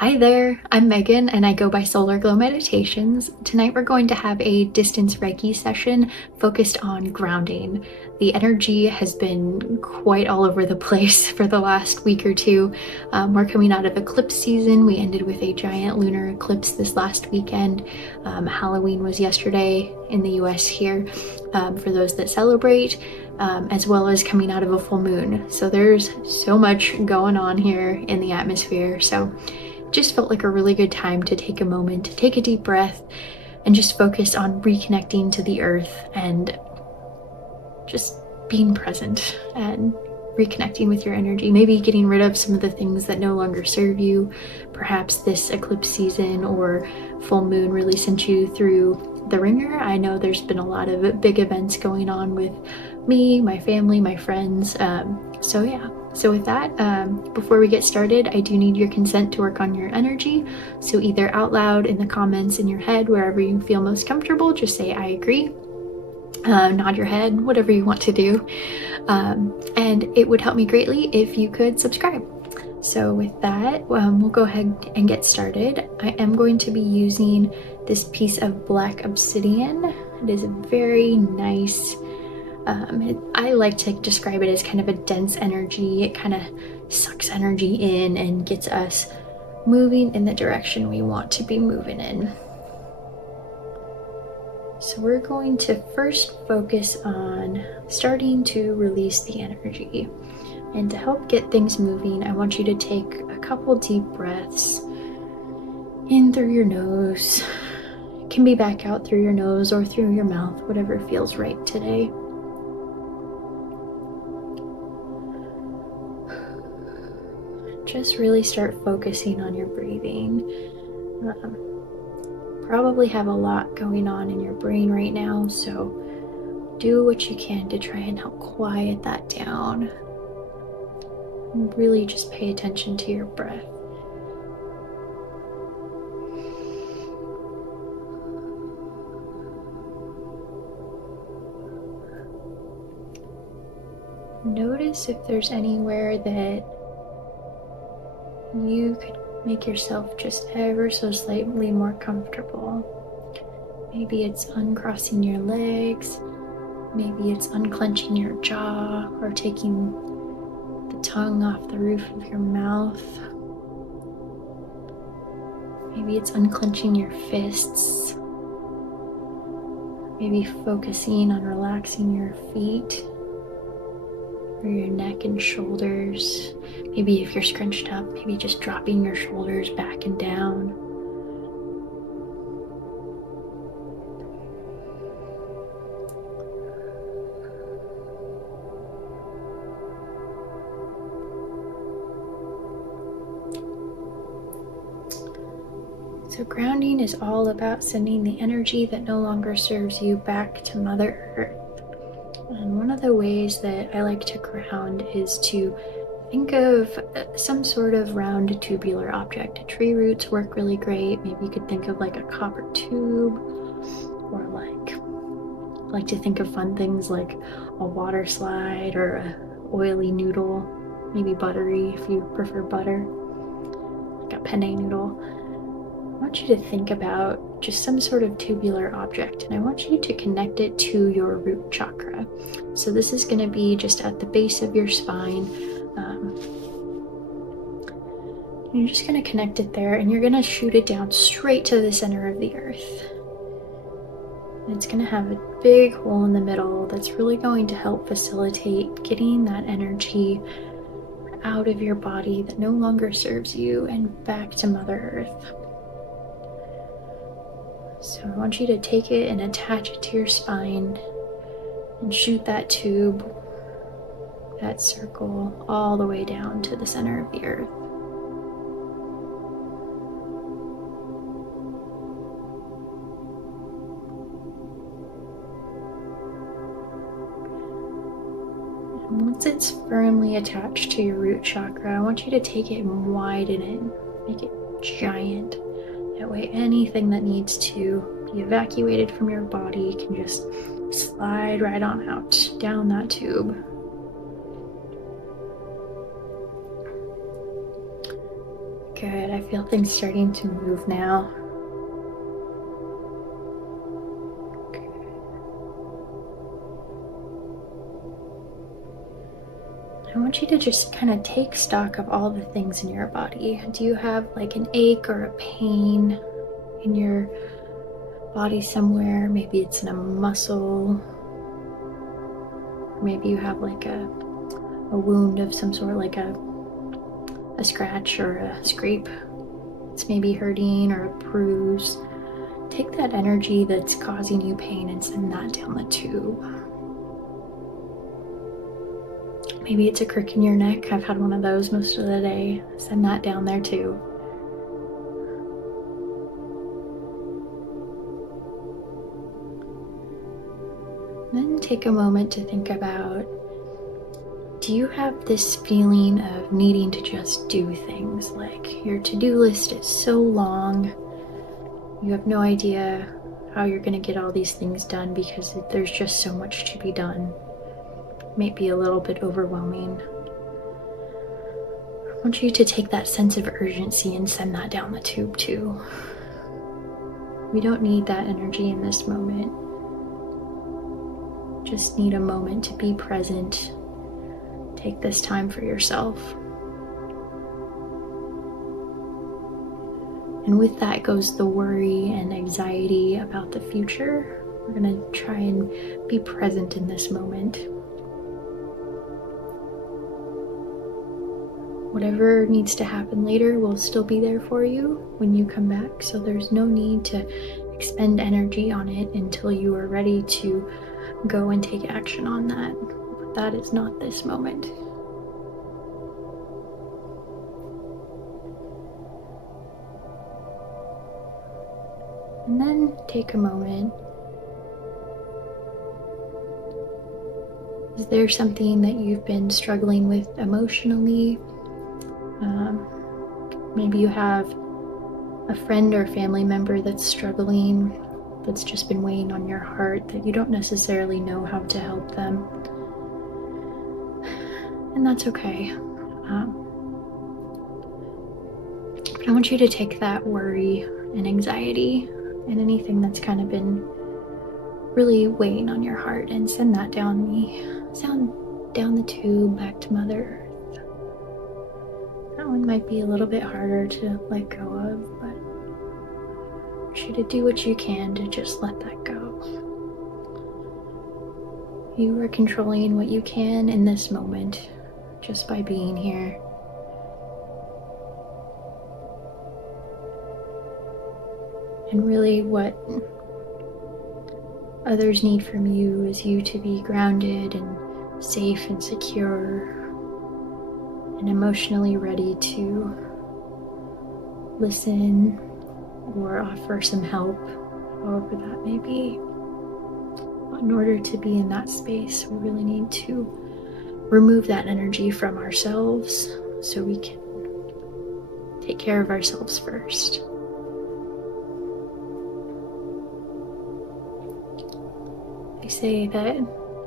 Hi there, I'm Megan and I go by Solar Glow Meditations. Tonight we're going to have a distance Reiki session focused on grounding. The energy has been quite all over the place for the last week or two. We're coming out of eclipse season. We ended with a giant lunar eclipse this last weekend. Halloween was yesterday in the US here for those that celebrate. As well as coming out of a full moon. So there's so much going on here in the atmosphere. So just felt like a really good time to take a moment, to take a deep breath, and just focus on reconnecting to the earth and just being present and reconnecting with your energy. Maybe getting rid of some of the things that no longer serve you. Perhaps this eclipse season or full moon really sent you through the ringer. I know there's been a lot of big events going on with me, my family, my friends. So with that, before we get started, I do need your consent to work on your energy. So either out loud in the comments in your head, wherever you feel most comfortable, just say I agree. Nod your head, whatever you want to do. And it would help me greatly if you could subscribe. So with that, we'll go ahead and get started. I am going to be using this piece of black obsidian. It is a very nice, I like to describe it as kind of a dense energy. It kind of sucks energy in and gets us moving in the direction we want to be moving in. So we're going to first focus on starting to release the energy. And to help get things moving, I want you to take a couple deep breaths in through your nose. It can be back out through your nose or through your mouth, whatever feels right today. Just really start focusing on your breathing. Probably have a lot going on in your brain right now, so do what you can to try and help quiet that down. And really just pay attention to your breath. Notice if there's anywhere that you could make yourself just ever so slightly more comfortable. Maybe it's uncrossing your legs, maybe it's unclenching your jaw or taking the tongue off the roof of your mouth. Maybe it's unclenching your fists. Maybe focusing on relaxing your feet or your neck and shoulders. Maybe if you're scrunched up, maybe just dropping your shoulders back and down. So grounding is all about sending the energy that no longer serves you back to Mother Earth. And one of the ways that I like to ground is to think of some sort of round tubular object. Tree roots work really great. Maybe you could think of like a copper tube, or I like to think of fun things like a water slide or a oily noodle, maybe buttery if you prefer butter, like a penne noodle. I want you to think about just some sort of tubular object, and I want you to connect it to your root chakra. So this is going to be just at the base of your spine. You're just going to connect it there, and you're going to shoot it down straight to the center of the earth. And it's going to have a big hole in the middle that's really going to help facilitate getting that energy out of your body that no longer serves you and back to Mother Earth. So I want you to take it and attach it to your spine and shoot that tube, that circle, all the way down to the center of the earth. And once it's firmly attached to your root chakra, I want you to take it and widen it, make it giant. That way anything that needs to be evacuated from your body can just slide right on out down that tube. Good. I feel things starting to move now. I want you to just kind of take stock of all the things in your body. Do you have like an ache or a pain in your body somewhere? Maybe it's in a muscle. Maybe you have like a wound of some sort, like a scratch or a scrape. It's maybe hurting, or a bruise. Take that energy that's causing you pain and send that down the tube. Maybe it's a crick in your neck. I've had one of those most of the day. Send that down there too. Then take a moment to think about, do you have this feeling of needing to just do things? Like your to-do list is so long, you have no idea how you're going to get all these things done because there's just so much to be done. It may be a little bit overwhelming. I want you to take that sense of urgency and send that down the tube too. We don't need that energy in this moment. Just need a moment to be present. Take this time for yourself. And with that goes the worry and anxiety about the future. We're going to try and be present in this moment. Whatever needs to happen later will still be there for you when you come back. So there's no need to expend energy on it until you are ready to go and take action on that. But that is not this moment. And then take a moment. Is there something that you've been struggling with emotionally? Maybe you have a friend or family member that's struggling, that's just been weighing on your heart, that you don't necessarily know how to help them. And that's okay. But I want you to take that worry and anxiety and anything that's kind of been really weighing on your heart and send that down the tube back to Mother Earth. That one might be a little bit harder to let go of, but I want you to do what you can to just let that go. You are controlling what you can in this moment just by being here. And really what others need from you is you to be grounded and safe and secure and emotionally ready to listen or offer some help, however that may be. In order to be in that space, we really need to remove that energy from ourselves so we can take care of ourselves first. They say that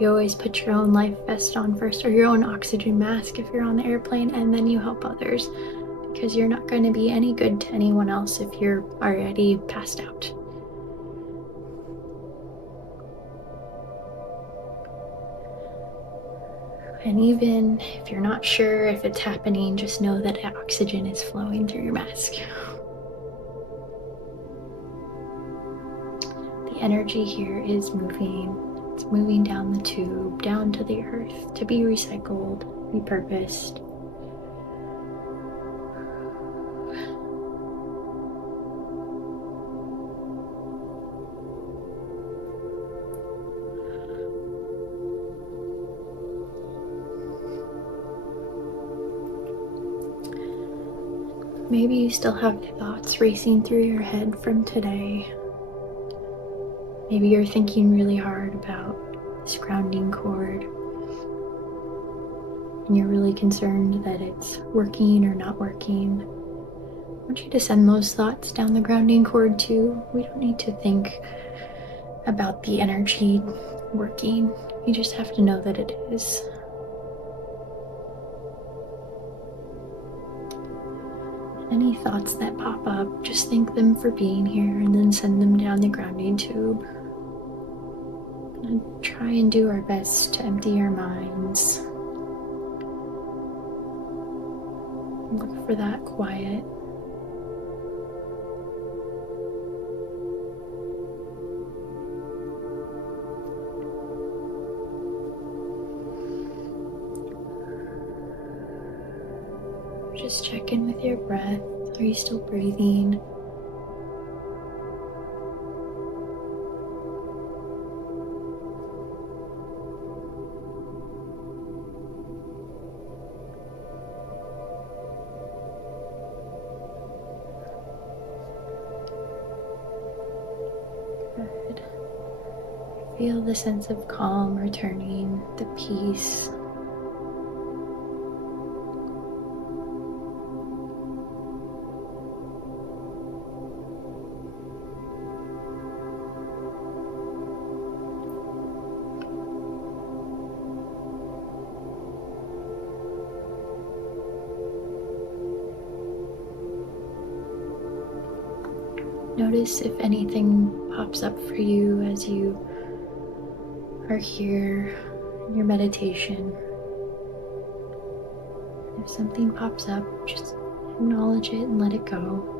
you always put your own life vest on first, or your own oxygen mask if you're on the airplane, and then you help others, because you're not going to be any good to anyone else if you're already passed out. And even if you're not sure if it's happening, just know that oxygen is flowing through your mask. The energy here is moving. It's moving down the tube, down to the earth, to be recycled, repurposed. Maybe you still have thoughts racing through your head from today. Maybe you're thinking really hard about this grounding cord, and you're really concerned that it's working or not working. I want you to send those thoughts down the grounding cord too. We don't need to think about the energy working. You just have to know that it is. Any thoughts that pop up, just thank them for being here and then send them down the grounding tube. And try and do our best to empty our minds. Look for that quiet. Just check in with your breath. Are you still breathing? Good. Feel the sense of calm returning, the peace. Notice if anything pops up for you as you are here in your meditation. If something pops up, just acknowledge it and let it go.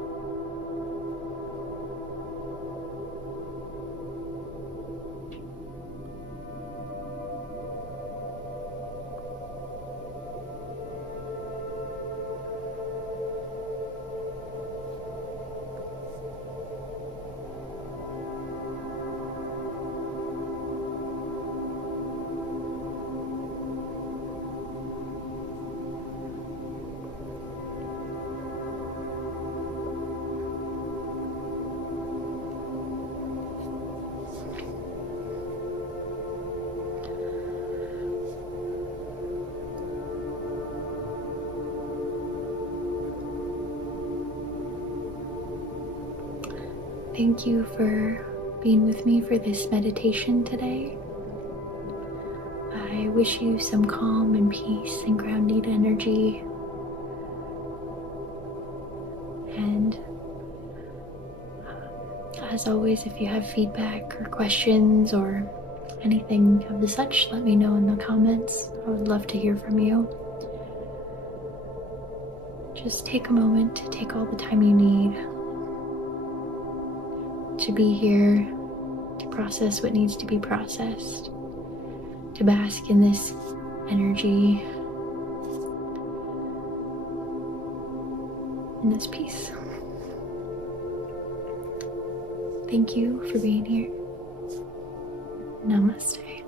Thank you for being with me for this meditation today. I wish you some calm and peace and grounded energy. And as always, if you have feedback or questions or anything of the such, let me know in the comments. I would love to hear from you. Just take a moment to take all the time you need to be here, to process what needs to be processed, to bask in this energy, in this peace. Thank you for being here. Namaste.